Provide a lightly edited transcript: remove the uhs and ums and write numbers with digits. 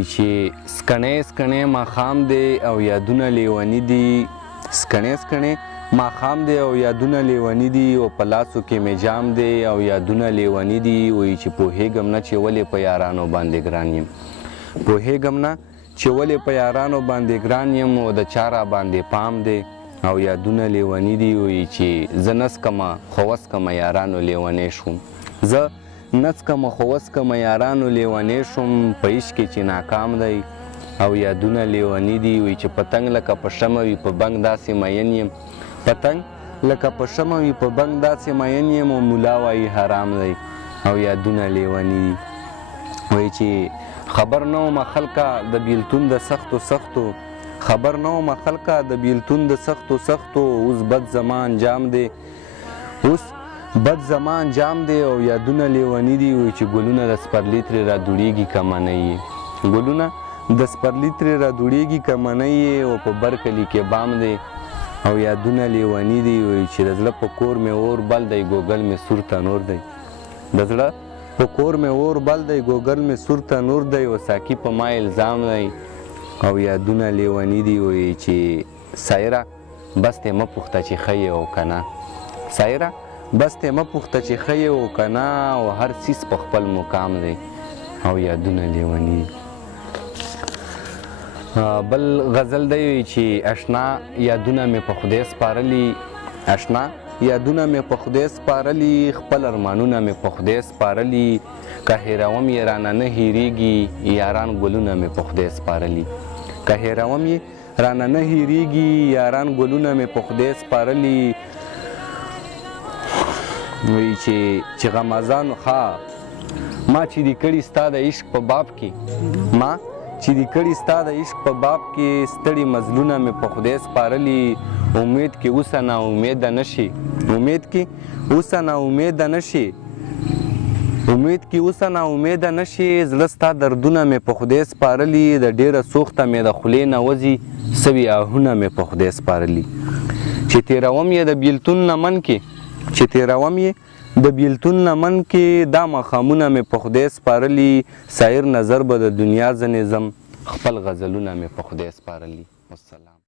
چې سکنی سکنی ماښام دی او یادونه لیونی دي. سکنی سکنی ماښام دی او یادونه لیونی دي، او په لاسو کې مې جام دی او یادونه لیونی دي. وایي چې پوهېږم نه چې ولې په یارانو باندې ګران یم، پوهېږم نه چې ولې په یارانو باندې ګران یم، او د چا را باندې پام دی او یادونه لیونی دي. وایي چې زه نڅکمه خو وڅکمه یارانو لیونی شوم، زه نڅکمه خو وڅکمه یارانو لیونی شوم. په عشق کې چې ناکام دی او یادونه لیونی دي. وایي چې پتنګ لکه په شمه وي په بنګ داسې مین یم، پتنګ لکه په شمه وي په بنګ داسې مین یم، او ملا وایي حرام دی او یادونه لیونی دي. وایي چې خبر نه ومه خلکه د بیلتون د سختو سختو، خبر نه ومه خلکه د بیلتون د سختو سختو. اوس بد زمان جام دی، اوس بد زمان جام دی او یادونه لیونی دي. وایي چې ګلونه د سپرلي ترې را دوړېږي که منۍ یې، ګلونه د سپرلي ترې را دوړېږي که منۍ یې، او په برکلي کې بام دی او یادونه لیونی دي. وایي چې د زړه په کور مې اور بل دی، ګوګل مې سور تنور دی، د زړه په کور مې اور بل دی، ګوګل مې سور تنور دی، او ساقي په ما الزام دی او یادونه لیونی دي. وایي چې سایره بس دې مه پوښته چې ښه یې او که نه، سایره بس دې مه پوښته چې ښه یې او که نه، او هر څیز په خپل مقام دی او یادونه لیونی دي. بل غزل دی چې اشنا یادونه مې په خدای سپارلي، اشنا یادونه مې په خدای سپارلي، خپل ارمانونه مې په خدای سپارلي، که هېروم یې رانه نه هېرېږي، یاران ګلونه مې په خدای سپارلي، که هېروم یې رانه نه هېرېږي، یاران ګلونه مې په خدای سپارلي. وایي چې غمازانو ښه ما چې دي کړي ستا د عشق په باب کې، ما چې دي کړي ستا د عشق په باب کې، ستړي مزلونه مې په خدای سپارلي. امید کې اوسه نا امیده نشي، امید کې اوسه نا امیده نشي، امید کې اوسه نا امیده نشي، زړه ستا دردونه مې په خدای سپارلي، د ډېره سوخته مې د خولې نه وځي سوي آهونه مې په خدای سپارلي. چې تېروم یې د بیلتون لمن کې، چې تېروم یې د بیلتون لمن کې، دا ماښامونه مې په خدای سپارلي، سایر نظر به د دنیا ځنې ځم، خپل غزلونه مې په خدای سپارلي. والسلام.